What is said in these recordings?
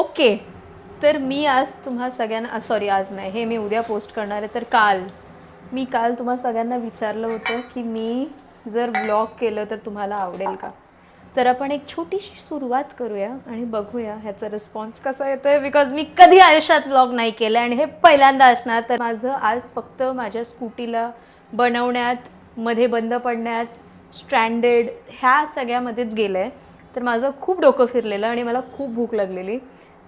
Okay, तर मी आज तुम्हा सगळ्यांना सॉरी आज नाही, हे मी उद्या पोस्ट करणार आहे. तर काल तुम्हा सगळ्यांना विचारलं होतं की मी जर व्लॉग केलं तर तुम्हाला आवडेल का. तर आपण एक छोटीशी सुरुवात करूया आणि बघूया ह्याचा रिस्पॉन्स कसा येतो आहे. बिकॉज मी कधी आयुष्यात व्लॉग नाही केलं आणि हे पहिल्यांदा असणार. तर माझं आज फक्त माझ्या स्कूटीला बनवण्यात, मध्ये बंद पडण्यात, स्ट्रँडेड ह्या सगळ्यामध्येच गेलं आहे. तर माझं खूप डोकं फिरलेलं आणि मला खूप भूक लागलेली.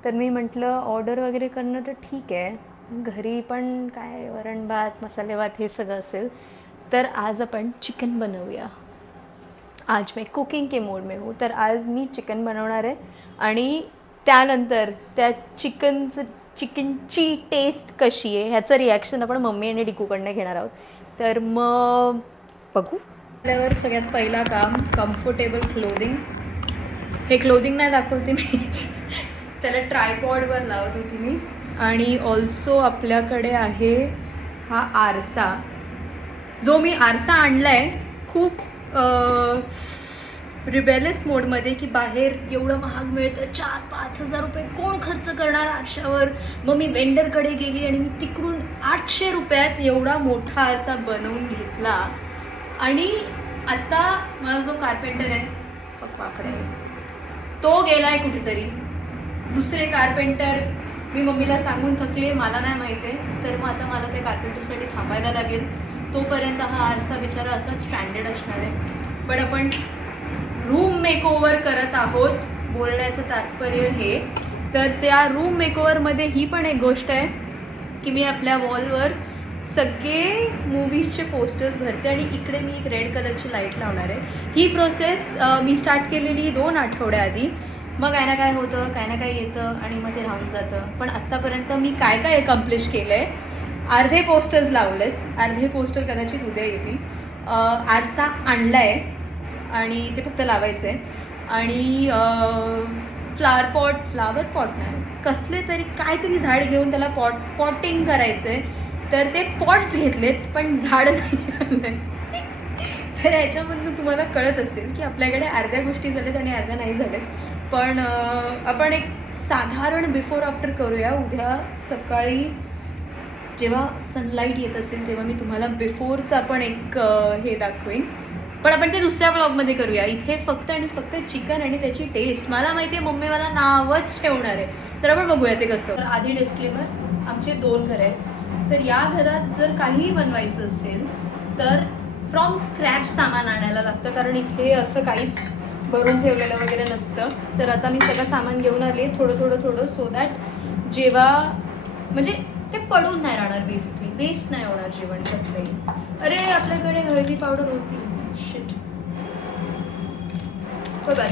तर मी म्हटलं ऑर्डर वगैरे करणं तर ठीक आहे, घरी पण काय वरण भात मसाले भात हे सगळं असेल. तर आज आपण चिकन बनवूया. आज मैं कुकिंग के मूड में हूँ. तर आज मी चिकन बनवणार आहे आणि त्यानंतर त्या चिकनची टेस्ट कशी आहे ह्याचं रिॲक्शन आपण मम्मी आणि डिकूकडनं घेणार आहोत. तर मग बघू. त्यावर सगळ्यात पहिला काम कम्फर्टेबल क्लोदिंग. हे क्लोदिंग नाही दाखवते मी त्याला ट्रायपॉडवर लावत होती मी. आणि ऑल्सो आपल्याकडे आहे हा आरसा, जो मी आरसा आणला आहे खूप रिबेलियस मोडमध्ये की बाहेर एवढं महाग मिळतं, 4-5 हजार रुपये कोण खर्च करणार आरशावर. मग मी वेंडरकडे गेली आणि मी तिकडून 800 रुपयात एवढा मोठा आरसा बनवून घेतला. आणि आता माझा जो कार्पेंटर आहे फकवाकडे, तो गेलाय कुठेतरी. दुसरे कार्पेंटर मी मम्मीला सांगून थकले, मला नाही माहिती आहे. तर मग आता मला त्या कार्पेंटरसाठी थांबायला लागेल. तोपर्यंत हा आरसा बिचारा असाच स्टँडर्ड असणार आहे. पण आपण रूम मेकओव्हर करत आहोत, बोलण्याचं तात्पर्य हे. तर त्या रूम मेकओव्हरमध्ये ही पण एक गोष्ट आहे की मी आपल्या वॉलवर सगळे मूवीजचे पोस्टर्स भरते आणि इकडे मी एक रेड कलरची लाईट लावणार आहे. ही प्रोसेस मी स्टार्ट केलेली 2 आठवड्याआधी. मग काय ना काय होतं, काय ना काय येतं आणि मग ते राहून जातं. पण आत्तापर्यंत मी काय काय अकम्प्लिश केलं आहे. अर्धे पोस्टर्स लावलेत, अर्धे पोस्टर कदाचित उद्या येतील. आरसा आणला आहे आणि ते फक्त लावायचं आहे. आणि फ्लावर पॉट नाही, कसले तरी काहीतरी झाड घेऊन त्याला पॉटिंग करायचं आहे. तर ते पॉट्स घेतलेत पण झाड नाही आलं. तर ह्याच्यामधून तुम्हाला कळत असेल की आपल्याकडे अर्ध्या गोष्टी झाल्यात आणि अर्ध्या नाही झाल्यात. पण आपण एक साधारण बिफोर आफ्टर करूया. उद्या सकाळी जेव्हा सनलाईट येत असेल तेव्हा मी तुम्हाला बिफोरचं आपण एक हे दाखवेन. पण आपण ते दुसऱ्या ब्लॉगमध्ये करूया. इथे फक्त आणि फक्त चिकन आणि त्याची टेस्ट. मला माहिती आहे मम्मी मला नावच ठेवणार आहे, तर आपण बघूया ते कसं. तर आधी डिस्क्लेमर, आमचे 2 घरं आहेत. तर या घरात जर काहीही बनवायचं असेल तर फ्रॉम स्क्रॅच सामान आणायला लागतं, कारण इथे असं काहीच भरून ठेवलेलं वगैरे नसतं. तर आता मी सगळं सामान घेऊन आले थोडं सो दॅट जेव्हा म्हणजे ते पडून नाही राहणार, बेसिकली वेस्ट नाही होणार जेवण कसलंही. अरे आपल्याकडे हळदी पावडर होती, शिट, बघा.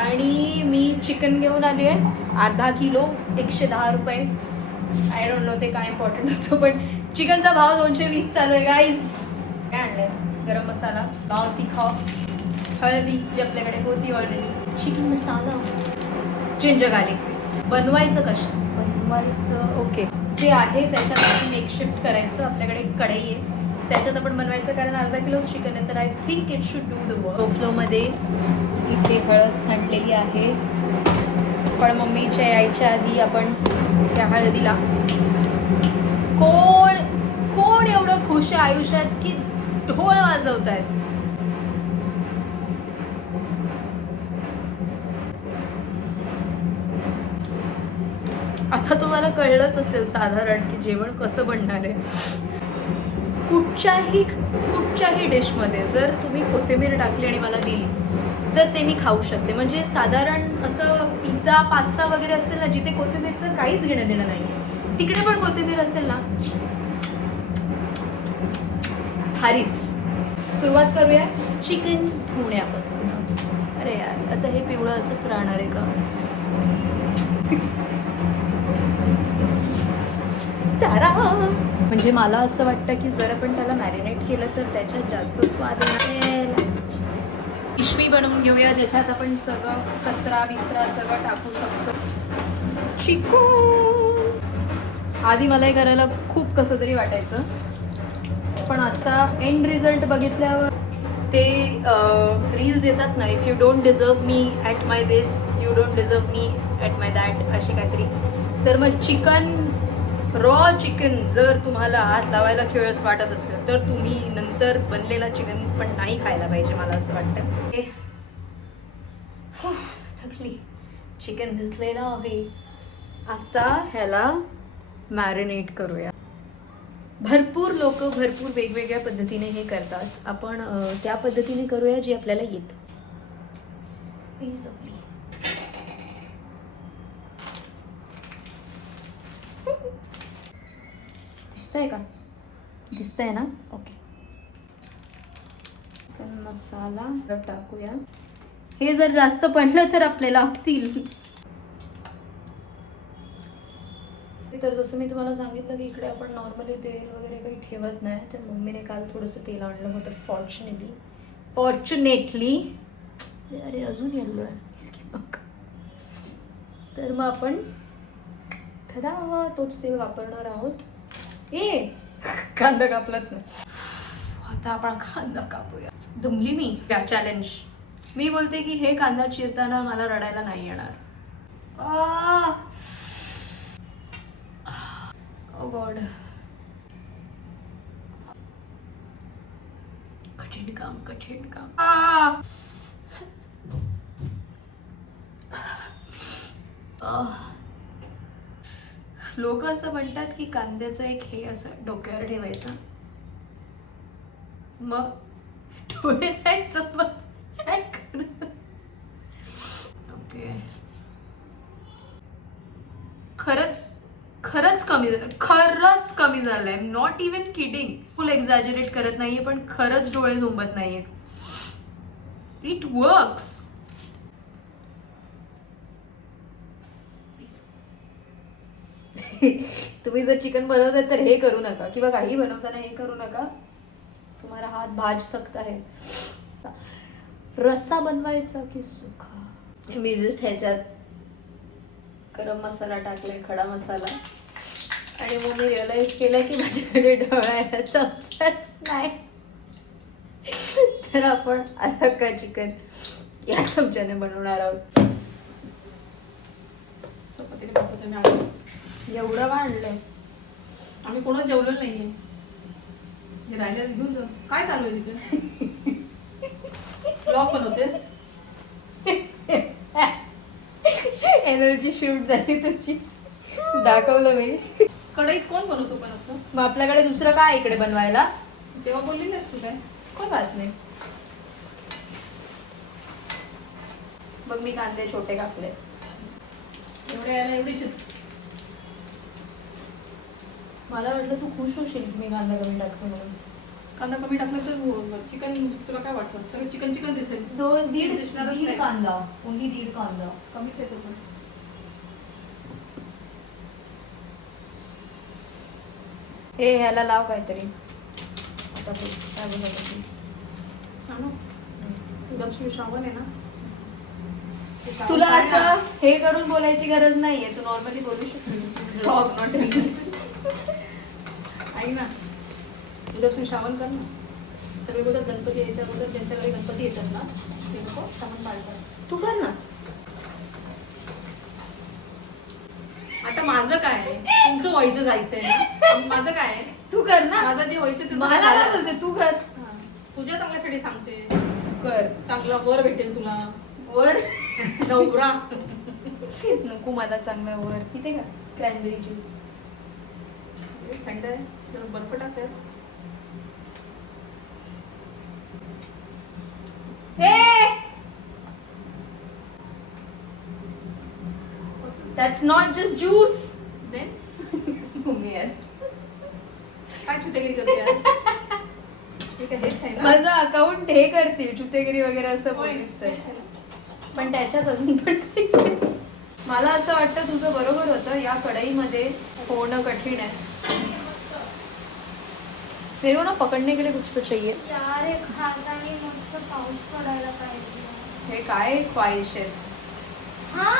आणि मी चिकन घेऊन आली आहे अर्धा किलो, 110 रुपये. आय डोंट नो ते काय इम्पॉर्टंट होतं, पण चिकनचा भाव 220 चालू आहे गाईज. काय आणलंय? गरम मसाला, लाल तिखट, हळदी जी आपल्याकडे होती ऑलरेडी, चिकन मसाला, जिंजर गार्लिक पेस्ट. बनवायचं कसं बनवायचं ओके जे आहे त्याच्यात मेकशिफ्ट करायचं. आपल्याकडे एक कढई आहे त्याच्यात आपण बनवायचं, कारण अर्धा किलो चिकन आहे. तर I think it should do the work. ओव्हफ्लोमध्ये इथे हळद सांडलेली आहे, पण मम्मीच्या यायच्या आधी आपण त्या हळदीला कोण एवढं खुश आहे आयुष्यात की ढोल वाजवत आहेत. आता तुम्हाला कळलंच असेल साधारण की जेवण कसं बनणार आहे. कुठच्याही डिशमध्ये जर तुम्ही कोथिंबीर टाकली आणि मला दिली तर ते मी खाऊ शकते. म्हणजे साधारण असं पिझ्झा पास्ता वगैरे असेल ना, जिथे कोथिंबीरचं काहीच घेणं देणं नाही, तिकडे पण कोथिंबीर असेल ना, भारीच. सुरुवात करूया चिकन धुण्यापासून. अरे यार, आता हे पिवळं असंच राहणार आहे का? चारा. म्हणजे मला असं वाटतं की जर आपण त्याला मॅरिनेट केलं तर त्याच्यात जास्त स्वाद येईल. पिशवी बनवून घेऊया ज्याच्यात आपण सगळं कचरा विचरा सगळं टाकू शकतो. चिकन आधी मला हे करायला खूप कसं तरी वाटायचं, पण आता एंड रिझल्ट बघितल्यावर ते रील्स येतात ना, if you don't deserve me at my this, you don't deserve me at my that असे काहीतरी. तर मग चिकन, रॉ चिकन जर तुम्हाला हात लावायला खेळच वाटत असेल तर तुम्ही नंतर बनलेला चिकन पण नाही खायला पाहिजे, मला असं वाटतं. थकली. चिकन धुतलेलं आहे, आता ह्याला मॅरिनेट करूया. भरपूर लोक भरपूर वेगवेगळ्या पद्धतीने हे करतात. आपण त्या पद्धतीने करूया जी आपल्याला येतं. दिसतंय का? दिसतंय ना? ओके. चिकन मसाला टाकूया. हे जर जास्त पडलं तर आपल्याला लागतील. तर जसं मी तुम्हाला सांगितलं की इकडे आपण नॉर्मली तेल वगैरे काही ठेवत नाही. तर मम्मीने काल थोडंसं तेल आणलं होतं फॉर्च्युनेटली. अरे अजून येल्लो आहे. तर मग आपण तोच तेल वापरणार आहोत. कांदा कापलाच नाही. आता आपण कांदा कापूया. दमली मी या चॅलेंज. मी बोलते की हे कांदा चिरताना मला रडायला नाही येणार. ओ गॉड, कठीण काम. लोक असं म्हणतात की कांद्याचं एक हे असं डोक्यावर ठेवायचं, मग डोळे नाही समजत. ओके, खरंच कमी झालंय. I am not even kidding. Full exaggerate करत नाहीये, पण खरंच डोळे झोंबत नाहीयेत. It works. तुम्ही जर चिकन बनवताय तर हे करू नका, किंवा काही बनवताना हे करू नका. तुम्हाला हात भाज सकता है. रस्सा बनवायचा की सुखा. मी जस्ट ह्याच्यात गरम मसाला टाकलाय, खडा मसाला, आणि मग मी रिअलाइज केलं की माझ्याकडे ढवळायला चमचाच नाही. तर आपण आता का चिकन या चमच्याने बनवणार आहोत. एवढं का आणलंय? आम्ही कोणाच जेवलेलं नाहीये. राहिल्या घेऊन जा. काय चालू आहे तिथे? ब्लॉग बनवतेस? एनर्जी शूट झाली तुझी, दाखवलं मी. कढईत कोण बनवतो पण असं? मग आपल्याकडे दुसरं काय इकडे बनवायला? तेव्हा बोलली नाहीस तू काय? कोण वाच नाही. मग मी कांदे छोटे कापले. एवढे यायला एवढीशीच. मला वाटलं तू खुश होशील मी कांदा कमी टाकतो म्हणून. कांदा कमी टाकला तर चिकन तुला काय वाटतं? सगळं चिकन दिसेल. दीड कांदा, ओन्ली दीड कांदा. कमीच येतो पण. हे ह्याला लाव काहीतरी. आता काय बनवलं प्लीज. लक्ष्मी श्रावण आहे ना, तुला असं हे करून बोलायची गरज नाहीये. तू नॉर्मली बोलू शकते. आई ना, लक्ष्मी श्रावण कर ना. सगळे बोलतात गणपती यायच्या अगोदर ज्यांच्याकडे गणपती येतात ना ते लोक श्रावण पाळतात. तू कर ना. आता माझं काय आहे? तुमचं व्हायचं जायचंय ना, माझं काय आहे? तू कर ना. माझं जे व्हायचं ते मला तू कर. तुझ्या चांगल्यासाठी सांगते. कर. चांगला वर भेटेल तुला. वर नवरा नको मला चांगला वर. किती का क्रॅनबेरी ज्यूस थंड आहे, जरा बर्फ टाकते. That's not just juice. Then काय काय चुतेगिरी करते यार? ठीक आहे, हेच आहे ना माझं अकाउंट हे करतील चुतेगिरी वगैरे असं बोलतंय. पण त्याच्यात अजून पण मला असं वाटतं तुझं बरोबर होतं. या कढईमध्ये होणं कठीण आहे. मेरे को ना पकडने के लिए कुछ तो चाहिए यार एक हाताने मस्त पाऊस पडायला पाहिजे. हे काय ख्वाहिश आहे. हा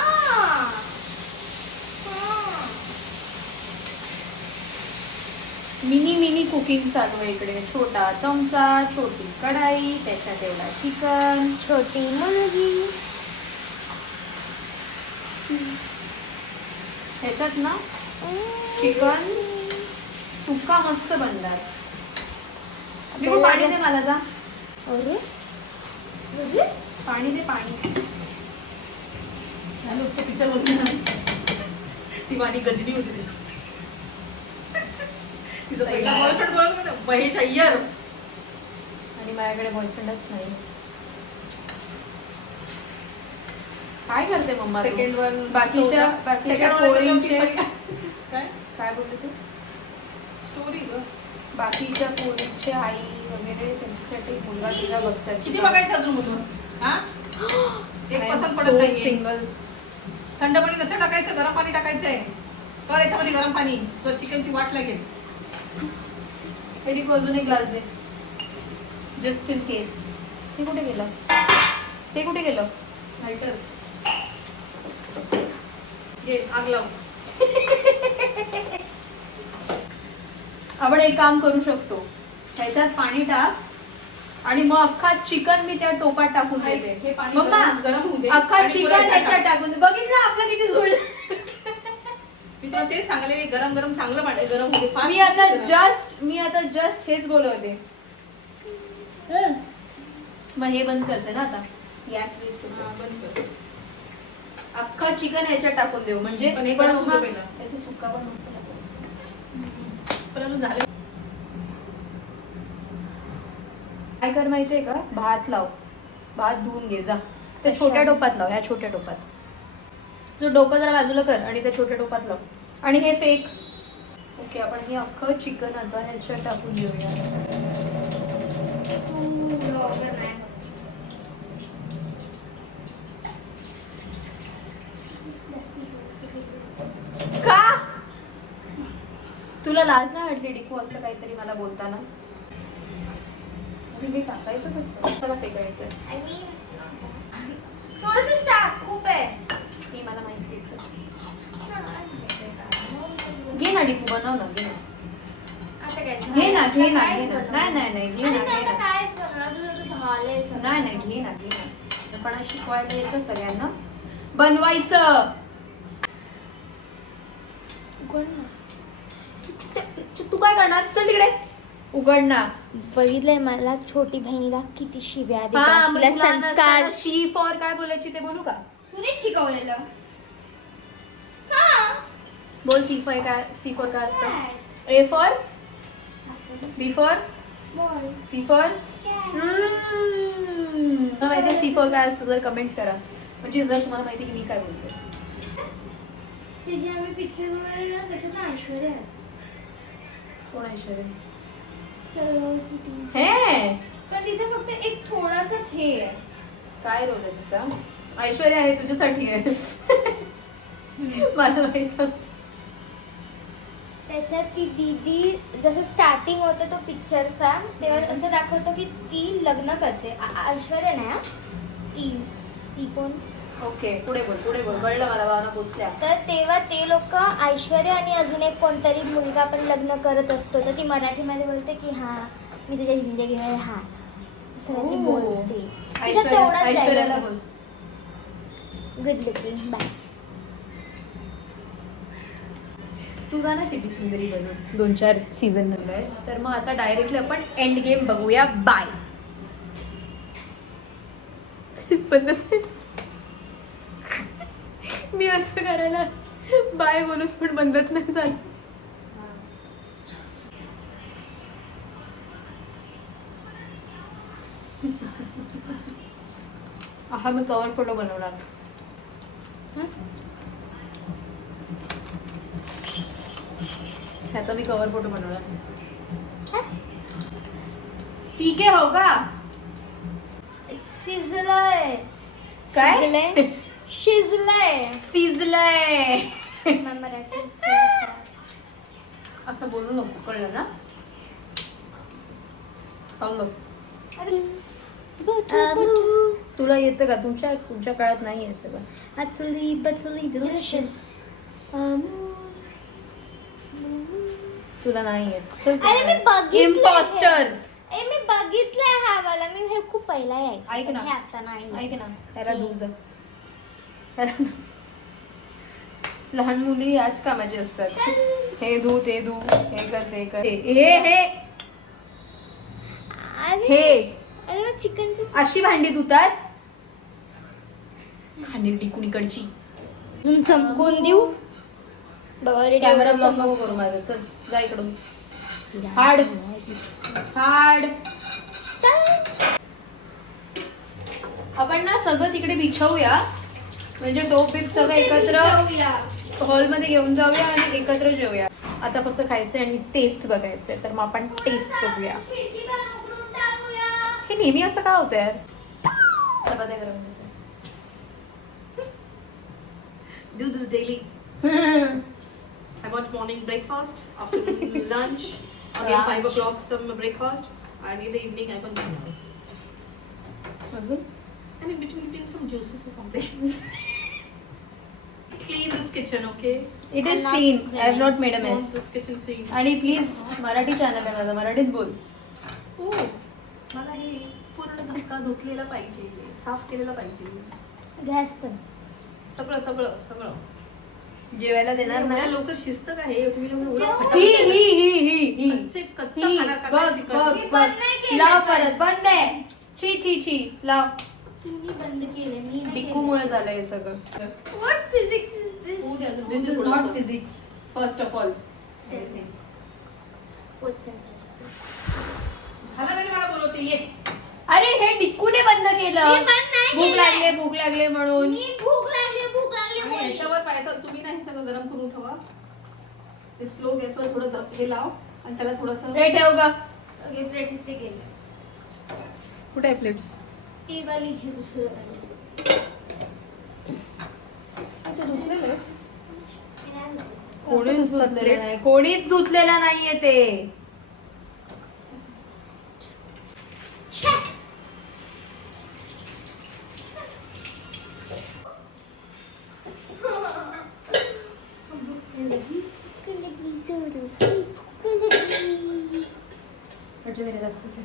मिनी कुकिंग चालू आहे इकडे. छोटा चमचा, छोटी कढाई, त्याच्यात एवढा चिकन, छोटी मुलगी. ह्याच्यात ना चिकन सुक्का मस्त बनणार. मी पण पाणी दे मला जा. अरे पाणी दे पाणी. पिक्चर होती ना ती वाणी गजनी होती त्याच्यात. तिचा पहिला बॉयफ्रेंड बोलत होता महेश अय्यर. आणि माझ्याकडे बॉयफ्रेंडच नाही. काय करते मम्मा तू? सेकंड वन बाकीच्या पोरींचे काय काय बोलते तू? स्टोरी ग. बाकीच्या पोरींचे आई वगैरे त्यांच्यासाठी मुलगा तुझा बघतात. किती बघायचं अजून मुलं? हा एक पसंत पडत नाही. सिंगल. थंड पाणी कसं टाकायचं, गरम पाणी टाकायचंय. कर याच्यामध्ये गरम पाणी, तर चिकनची वाट लागेल. रेडी अजून एक glass they just in case. ते कुठे गेलं? ते कुठे गेलं? लायटर ये, आग लाव. आपण एक काम करू शकतो. ह्याच्यात पाणी टाक आणि मग अख्खा चिकन मी त्या टोपात टाकून देते. हे पाणी मम्मा, गरम होऊ दे. अख्खा आणि चिकन पुढे ह्याच्यात ह्याच्यात टाक. टाकून दे. बघितलं आपलं किती जुळलं. मी तुला तेच सांगले, गरम गरम चांगलं पाणी गरम होऊ दे. Fast मी आता जस्ट हेच बोलवते. मग हे बंद करते ना आता. गॅस वेस्ट हा, होतो. बंद कर. अख्खा चिकन ह्याच्यात टाकून देऊ म्हणजे पण हे गरम होऊ दे पहिला. याचा सुक्का पण मस्त लागतो. पण अजून झालं काय कर माहितीये का? भात लाव. भात धुवून घे जा. त्या छोट्या टोपात लाव. ह्या छोट्या टोपात. जो डोकं जरा बाजूला कर आणि त्या छोट्या टोपात लाव. आणि हे फेक. ओके, आपण हे अख्खं चिकन आता ह्याच्यात टाकून घेऊया. तू ब्लॉगर नाही. का? तुला लाज नाही वाटली डिकू असं काहीतरी मला बोलताना? अरे, हे टाकायचं कसं? मला फेकायचं. I mean, थोडंसं स्टार्ट खूप आहे. हे मला माहितीच. घे ना डिकू, बनव ना. घे ना. आता काय घे ना, घे ना, कायच घे ना. बनवणार. नाही नाही घे आणि ना, मी घे आता ना. कायच बनवणार, तुझं झालंय सगळं. नाही नाही घे ना, घे ना. पण शिकवायला येतं सगळ्यांना बनवायचं. उघड ना. तू काय करणार? चल तिकडे. उघड ना. बघितलंय मला छोटी बहिणीला किती शिव्या हा, देतात, मग तिला तुला संस्कार. नसताना C for काय बोलायची ते बोलू का? तुने शिकवलेलं. हा. बोल C for काय असतं? A for B for बोल. C for काय? मला माहिती C for काय असतं तर कमेंट करा. म्हणजे जर तुम्हाला माहिती की मी काय बोलते. ते जे आम्ही पिक्चर बनवलेलं ना त्याच्यात ना ऐश्वर्या आहे. कोण ऐश्वर्या? सर्व shooting. हे पण तिथे फक्त एक थोडासाच हे आहे. काय रोल आहे तिचा? ऐश्वर्या आहे तुझ्यासाठी आहे. मला माहित नव्हतं. त्याच्यात ती दीदी जसं स्टार्टिंग होतं तो पिक्चरचा तेव्हा असं दाखवतो की ती लग्न करते. ऐश्वर्या नाही हा. ती कोण? ओके, पुढे बोल कळलं मला, भावना पोचल्या. तर तेव्हा ते लोक ऐश्वर्या आणि अजून एक कोणतरी मुलगा पण लग्न करत असतो तर ती मराठीमध्ये बोलते की हा मी तुझ्या जिंदगीमध्ये हा असं ती बोलते. तिचा तेवढाच ऐश्वर्याला dialogue. बोल. Good looking bye. तू जा ना सिटी सुंदरी बनून 2-4 सीझन झालंय तर मग आता डायरेक्टली आपण एंड गेम बघूया. बाय. मी असं करायला बाय बोलून पण बंदच नाही झालं. हा मी कवर फोटो बनवणार. ह्याचा मी कवर फोटो बनवणार. ठीक आहे हो का? शिजलंय. काय? शिजलंय. शिजलंय. शिजलंय. मराठी असं बोलू नको, कळलं ना? खाऊन बघ. तुला येतं का? तुमच्या काळात नाही आहे सगळं. ऍक्च्युअली बचली डिलिशियस. तुला नाही येत. अरे मी बघितलंय. इम्पॉस्टर. मी बघितलंय हा वाला. मी हे खूप पहिला यायचं. ऐक ना. हे आता नाही. ऐक ना, त्याला धू जा. त्याला धू. लहान मुली याच कामाची असतात. हे धू ते धू, हे कर ते कर. हे हे हे अरे मग चिकनचं अशी भांडी धुतात. खाणीरडी कुणीकडची. अजून चमकून देऊ बघा कॅमेरा ब्लॉक नको करू माझं. चल जा इकडून. हाड हाड. आपण ना सगळं तिकडे बिछवूया, म्हणजे टोप बिप सगळं एकत्र हॉलमध्ये घेऊन जाऊया आणि एकत्र जेवूया. आता फक्त खायचंय आणि टेस्ट बघायचंय, तर मग आपण टेस्ट बघूया. हे नेहमी असं का होतं यार? चपात्या गरम करते. Do this daily. I want morning breakfast, afternoon lunch, again Lunch. 5 o'clock some breakfast, and in the evening I want dinner. अजून And in between some juices or something. Clean this kitchen, okay? It is I'm not clean. clean. I have not made a Want mess. this kitchen clean. आणि please Marathi channel आहे माझा, मराठीत बोल. Oh, मला हे पूर्ण धक्का धुतलेला पाहिजे, साफ केलेला पाहिजे. गॅस पण सगळं सगळं सगळं. जेवायला देणार ना. एवढ्या लवकर शिस्त काय हे? तुम्ही एवढं फटाफट ही ही ही ही ही कच्चं ही. खाणार का बघ chicken? बघ मी बघ. बंद नाही केलं. लाव परत. बंद आहे. छी छी छी. लाव. तुम्ही बंद केले मी नाही डिक्कूमुळे झालं हे सगळं. व्हॉट फिजिक्स इज दिस होऊ द्या, होऊ दिस द्या इज थोडंसं. Not physics first of all. What sense झालं तरी मला बोलवते ये. अरे हे डिक्कूने बंद केलं. मी बंद नाही भूक केलंय. भूक लागले म्हणून. मी भूक लागली आणि बोलली. याच्यावर पाहिजे तुम्ही नाही सगळं गरम करून ठेवा. ते स्लो गॅसवर थोडं हे लाव आणि त्याला थोडंसं. हे ठेव ग. ओके प्लेट इथे गेले कुठे आहे प्लेट्स? ती वाली हे दुसरं वाली. कोणीच धुतलेलं नाही. कोणीच धुतलेला नाहीये ते. जास्त से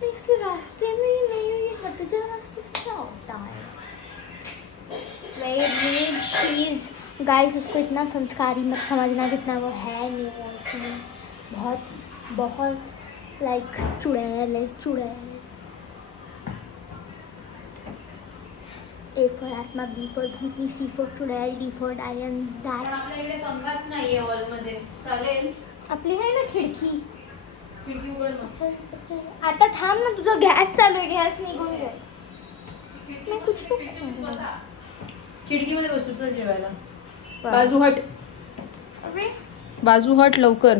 मैं इसके रास्ते में ही नहीं हूँ, ये हट जा रास्ते से क्या होता है? शीज गाइस, उसको इतना संस्कारी मत समझना जितना वो है नहीं. वो actually बहुत बहुत लाइक चुड़ैल है, चुड़ैल. A for आत्मा, B for Bhootni, C for चुड़ैल, D for डायन. आपल्या इकडे पंखाच नाहीये हॉल मध्ये. चालेल. आपली आहे ना खिडकी. खिडकी उघड मग. चल, चल. आता थांब ना, तुझा गॅस चालू आहे, गॅस निघून जाईल. मैं कुछ तो खिडकीमध्ये बसू. चल जेवायला. बाजू हट. अरे बाजू हट लवकर.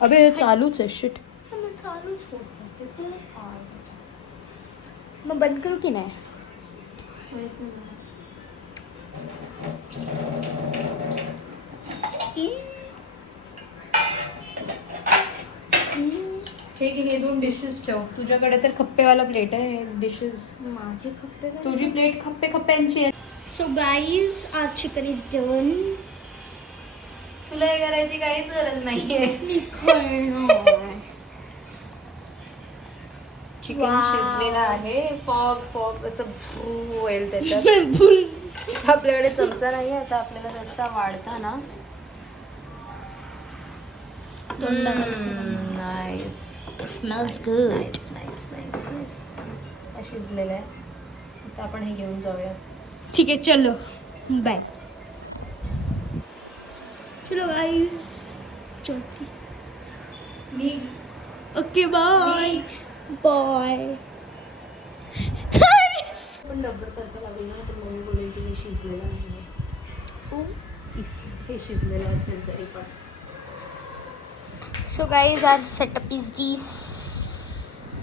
अबे हे चालूच आहे. शिट. मग चालूच होतं ते. मग बंद करू की नाही? हे घे, हे 2 डिशेस ठेव. तुझ्याकडे तर खप्पेवाला प्लेट आहे. हे डिशेस माझे खप्पे तुझी प्लेट खप्पे खप्प्यांची आहे. सो गाईज, आज चिकन इज डन. तुला हे करायची काहीच गरज नाहीये. Chicken Wow. शिजलेलं आहे. फॉग फॉग असं भू होईल त्याच्यात. आपल्याकडे चमचा नाही आहे, आता आपल्याला रस्सा वाढता ना. Nice. Smells good. Nice nice nice nice. शिजलेलं आहे. आता आपण हे घेऊन जाऊया. ठीक है, चलो बाय. चलो गाइस, चलती. Okay bye bye. पण रबर सारखं लागलं ना तर मम्मी बोलेल की हे शिजलेलं नाहीये. हे शिजलेलं असेल तरी पण. सो गाइज, आज सेटअप इज दिस.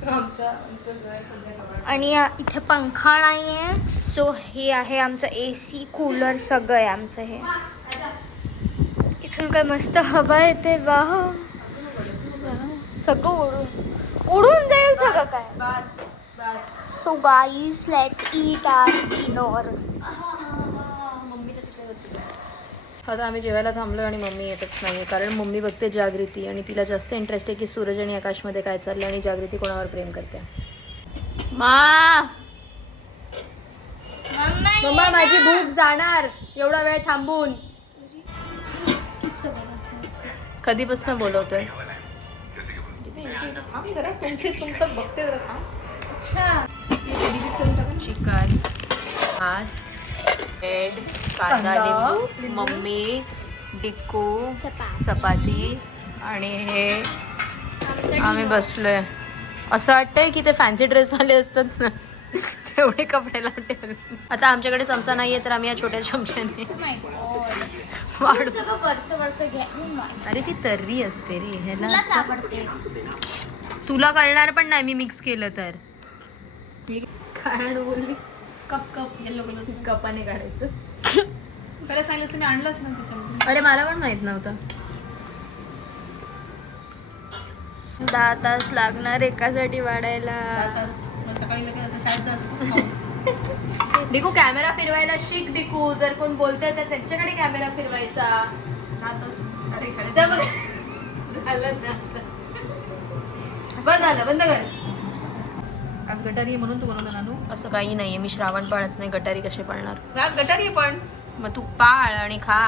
आमचं घर सध्या कबाड. आणि इथे पंखा नाही आहे, सो हे आहे आमचं AC, कूलर सगळं आहे आमचं. हे इथून काय मस्त हवा येते. वाह, सगळं उडून जाईल सगळं काय. बस बस. So guys, let's eat our dinner. आता आम्ही जेवायला थांबलो आणि मम्मी येतच नाही. कारण मम्मी बघते जागृती आणि तिला जास्त इंटरेस्ट आहे की सूरज आणि आकाशमध्ये काय चाललं आणि जागृती कोणावर प्रेम करते. मम्मा माझी भूक जाणार. एवढा वेळ थांबून कधीपासून बोलवतोय. थांब जरा तुमचं बघते जरा थांब. अच्छा चिकन, भात, ब्रेड, कांदा, कांदा, लिंबू, मम्मी, डिक्कू, चपाती. चपाती आणि हे आम्ही बसलोय. असं वाटतंय की ते फॅन्सी ड्रेसवाले असतात ना तेवढे कपडे लावते. आता आमच्याकडे चमचा नाहीये तर आम्ही या छोट्या चमच्याने वाढ. सगळं वरचं वरचं घ्या. अरे ती तर्री असते रे ह्याला तुलाच असं- आवडते. तुला कळणार पण नाही मी मिक्स केलं तर. काय बोलली कप येलो कलर. कपाने काढायचं. खरं सांगितलं असतं मी आणलंच ना त्याच्यामध्ये. अरे मला पण माहित नव्हतं. 10 तास लागणार एकासाठी वाढायला. 4 तास. मग सकाळी लगेच आता शाळेत जा. डिकू कॅमेरा फिरवायला शिक. डिकू जर कोण बोलतोय तर त्यांच्याकडे कॅमेरा फिरवायचा. 4 तास. अरे शाळेत त्या जा. बघ- झालं ना आता. बस झालं बंद कर. आज गटारी आहे म्हणून तू बनवलं नानू. असं काही नाहीये. मी श्रावण पाळत नाही. गटारी कसे पाळणार. आज गटारी आहे पण. मग तू पाळ आणि खा.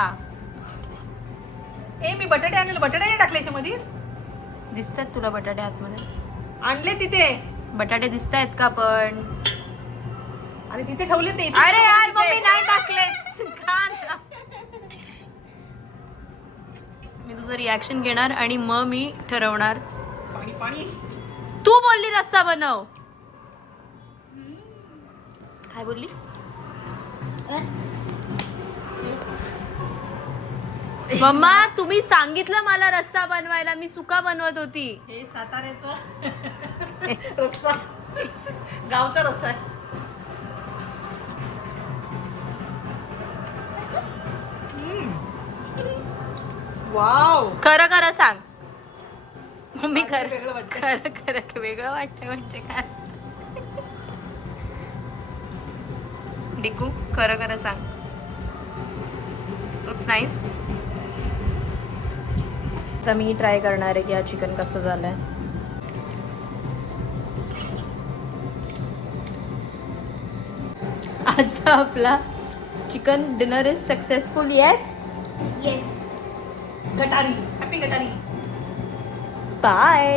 मी बटाटे आणले. बटाटे नाही टाकले याच्यामध्ये. दिसतात तुला बटाटे आतमध्ये. आणले तिथे. बटाटे दिसतायत का पण. अरे तिथे ठेवले ते. अरे यार मम्मी नाही टाकले. खा ना. मी तुझं रिॲक्शन घेणार आणि मग मी ठरवणार. पाणी पाणी. तू बोलली रस्सा बनव. काय बोलली. मम्मा तुम्ही सांगितलं मला रस्सा बनवायला. मी सुका बनवत होती. हे साताऱ्याचं रस्सा. गावचा रस्सा आहे. वाव. खरं खरं सांग. मम्मी खरं वेगळं वाटतंय. खरं खरं वेगळं वाटतंय म्हणजे काय असतं. डिकू खरं खरं सांग. It's nice. आता मी ट्राय करणार आहे की हा चिकन कसं झालंय. आजचा आपला chicken dinner is successful. Yes yes. गटारी. हॅपी गटारी. बाय.